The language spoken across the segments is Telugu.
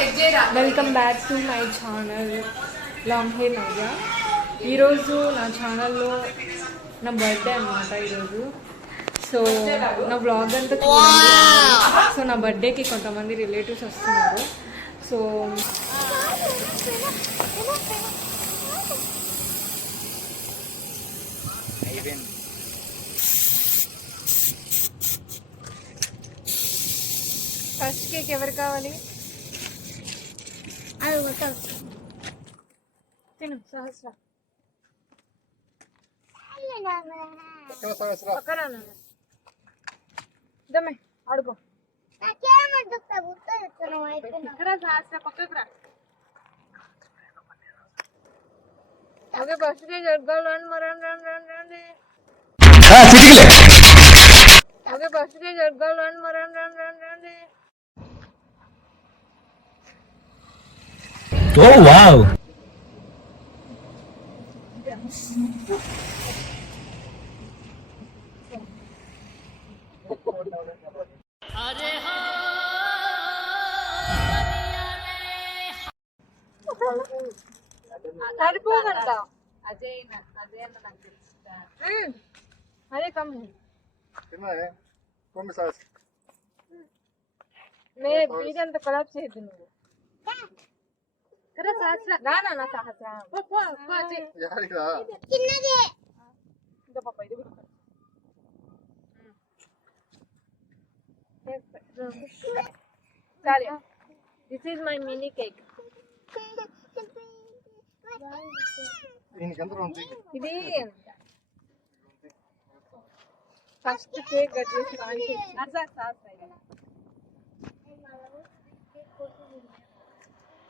Welcome back to my channel long hair Navya. ఈరోజు నా ఛానల్లో నా బర్త్డే అనమాట ఈరోజు. సో నా బ్లాగ్ అంతా చూడండి. సో నా బర్త్డేకి కొంతమంది రిలేటివ్స్ వస్తున్నారు. సో ఫస్ట్ కేక్ ఎవరు కావాలి? తిను సహస్ర. పక్కన దమ్మే ఆడుకో. ఇక్కడ సహస్ర పక్కకు రా. ఓకే ఫస్ట్ కేక్ జరగాలి. రండి. ఓకే ఫస్ట్ కేక్ జరగాలి. రండి. Oh wow! సరిపోదంట. అదే కమ్మి మీదంత కొలాబ్ చేయద్దు నువ్వు. సహస్ర రానా నా సహస్ర పాప ఇది కూడా సరే. This is my mini cake. ఇది ఫస్ట్ కేక్ కట్ చేసి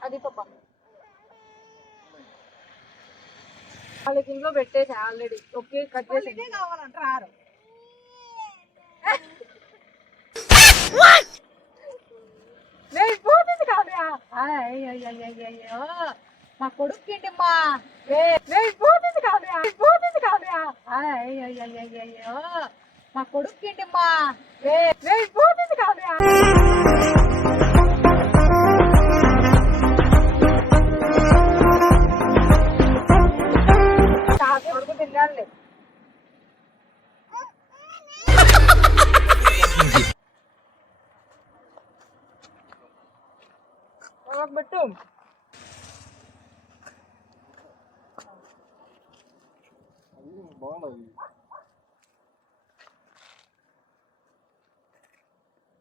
అది పాప వాళ్ళకి ఇంట్లో పెట్టేసి ఆల్రెడీ ఓకే కట్ చేసి కావాలంటారు. పోతుంది కావ్యా. అయ్యో మా కొడుకేంటమ్మా పోతుంది కావ్యా. అయ్యో మా కొడుకేంటమ్మా పోతుంది కావ్యా. పెట్టు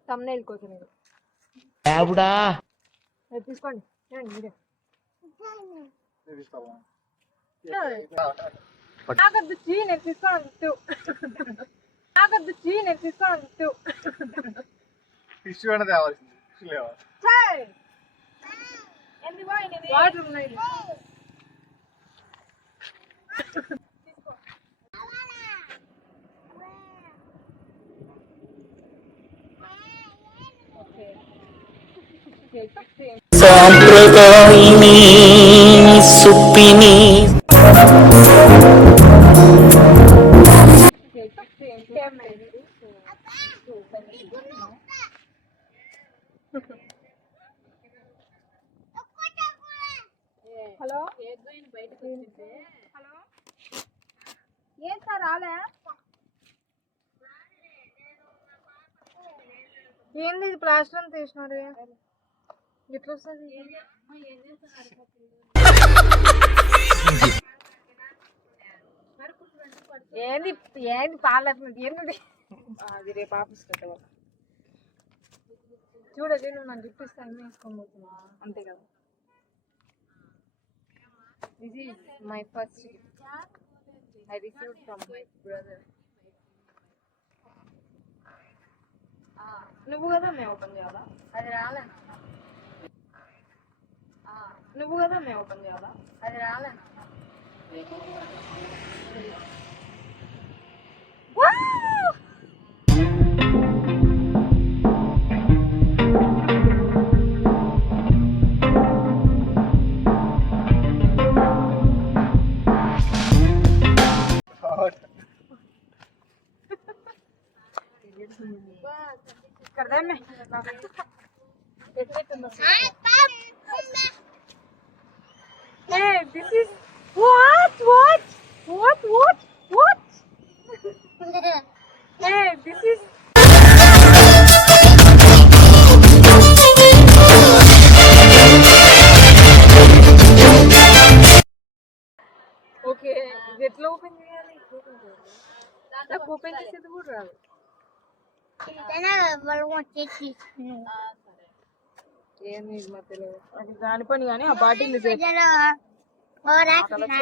thumbnail కోసం తీసుకోండి. మీరే నాకొద్దు చీ నేను తీసుకోండి. వాటర్ ఉన్నాయి. సాంప్రదాయిని సుప్పిని హలో హలో ఏం సార్ రాలే? ఏంది ఇది ప్లాస్టర్ అని తీసినారు? ఎట్లా వస్తుంది? ఏంది ఏంది పాలేస్తుంది ఏంది? అది రేపు ఆఫీస్ పెట్టవా చూడది. నువ్వు నన్ను చూపిస్తాను వేసుకొని పోతున్నా అంతే కదా. This is my first gift I received from my brother. నువ్వు కదా మేము ఓపెన్ చేయాలా? అది రాలే. నువ్వు కదా మేము ఓపెన్ చేయాలా? అది రాలే. कर दे मैं ఓపెన్ చేసేది కూడా రాదు. ఏంది ఇది మధ్యలో అది దాని పని కానీ ఆ బాటిల్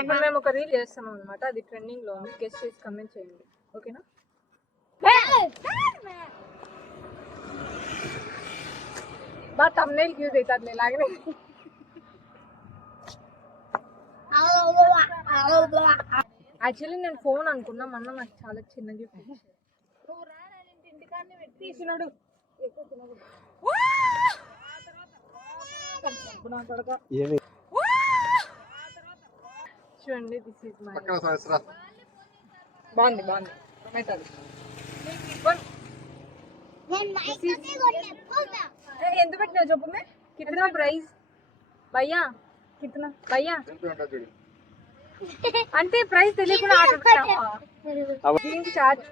ఇప్పుడు మేము ఒక రీల్ చేస్తున్నాం అనమాట. అది ట్రెండింగ్ లో ఉంది. గెస్ట్ చేసి కమెంట్ చేయండి, ఓకేనా? బా thumbnail యూజ్ అవుతుంది లాగనే. యాక్చువల్లీ నేను ఫోన్ అనుకున్నా, మొన్న నాకు చాలా చిన్నది తీసినాడు. చూడండి, దిస్ ఈజ్ మై బాగుంది బాగుంది. ఎంత పెట్టినావు చెప్పు మే? కిतना ప్రైస్ భయ్యా? కిतना భయ్యా అంటే ప్రైస్ తెలియకుండా ఆర్డర్ పెట్టావా? దీనికి ఛార్జ్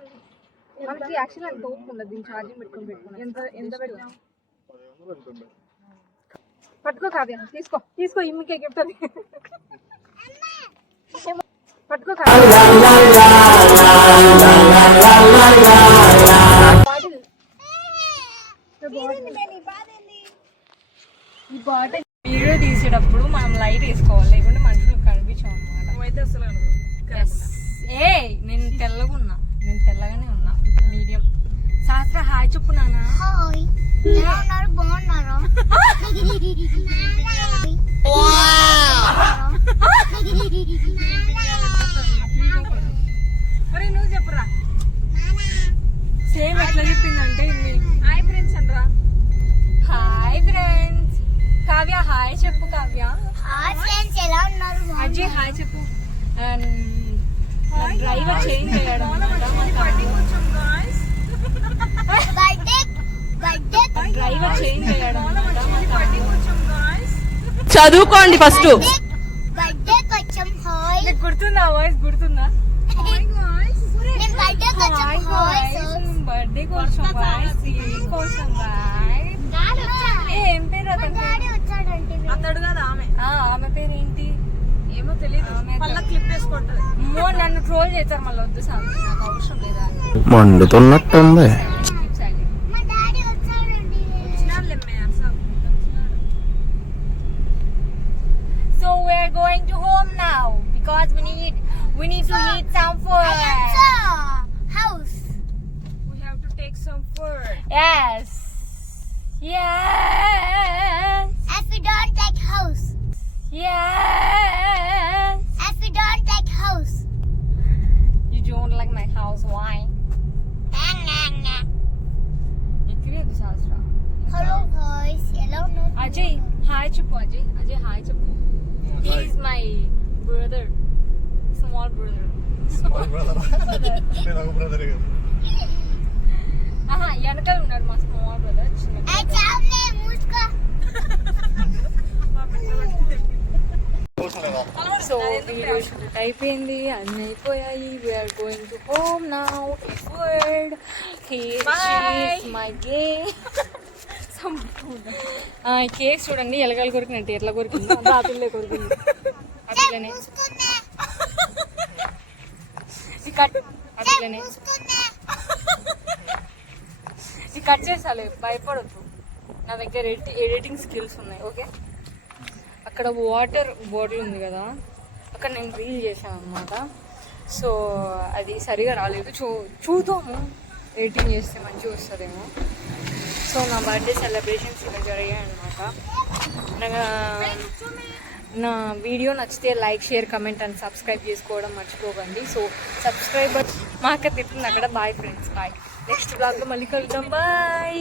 మనకి యాక్చువల్లీ అంత ఓపిక ఉండదు దీనికి ఛార్జింగ్ పెట్టుకుని. ఎంత ఎంత పెట్టినా పట్టుకో కావ్య, తీసుకో తీసుకో, ఇమ్మికే గిఫ్ట్ అది. పట్టుకో కావ్య. ఈ బాటిల్ వీడియో తీసేటప్పుడు మనం లైట్ వేసుకోవాలి, లేకుంటే మనుషులకు కనిపించాం అనమాట. ఏ నేను తెల్లగున్నా, నేను తెల్లగానే ఉన్నా, మీడియం. శాస్త్ర హాయ్ చెప్పు నాన్న. బాగున్నారు. మరి నువ్వు చెప్పురా. సేమ్ ఎట్లా చెప్పిందంటే హాయ్ ఫ్రెండ్స్ అనరా. Hi friends. కావ్య హాయ్ చెప్పు. కావ్య ఎలా ఉన్నారు? అజయ్ హాయ్ చెప్పు. డ్రైవర్ చేంజ్ అయ్యాడు డ్రైవర్ చేంజ్ అయ్యాడు. చదువుకోండి ఫస్ట్. గుర్తుందా వాయిస్? గుర్తుందా? బర్త్డే కోసం కోసం ఏం పేరు అతడు కదా? ఆమె పేరు ఏంటి ఏమో తెలియదు. క్లిప్ వేసుకుంటారు. నన్ను ట్రోల్ చేస్తారు మళ్ళీ. వద్దు సార్, నాకు అవసరం లేదా. మండుతున్నట్టుంది. So we're going to home now because we need to eat some food. House. We have to take some food. Yes. If we don't take house. Yes. If we don't take house. You don't like my house? Why? ఎక్కిరేదు శాస్త్ర. Hello guys. Hello. Ajay hi చెప్పు. అజయ్ హాయ్ చెప్పు. He is my brother. Small brother. వెనకాల ఉన్నాడు మా small brother. So video shoot అయిపోయింది, అన్నీ అయిపోయాయి. We're going to home now. Food my గే కేక్ చూడండి ఎలగలు కొరికినట్టు ఎట్లా కొరికింది, రాత్రులే కొరికింది. అట్లనే అట్లనే కట్ చేసాలి, భయపడద్దు. నా దగ్గర ఎడిటింగ్ స్కిల్స్ ఉన్నాయి, ఓకే? అక్కడ వాటర్ బాటిల్ ఉంది కదా, అక్కడ నేను రీల్ చేశాను అనమాట. సో అది సరిగా రాలేదు. చూద్దాము, ఎడిటింగ్ చేస్తే మంచిగా వస్తుందేమో. సో నా బర్త్డే సెలబ్రేషన్స్ ఇలా జరిగాయి అనమాట. నా వీడియో నచ్చితే like, share, comment and subscribe చేసుకోవడం మర్చిపోకండి. సో సబ్స్క్రైబర్ మా అక్క తిట్టింది అక్కడ. Bye friends, bye. నెక్స్ట్ బ్లాగ్లో మళ్ళీ కలుద్దాం. బాయ్.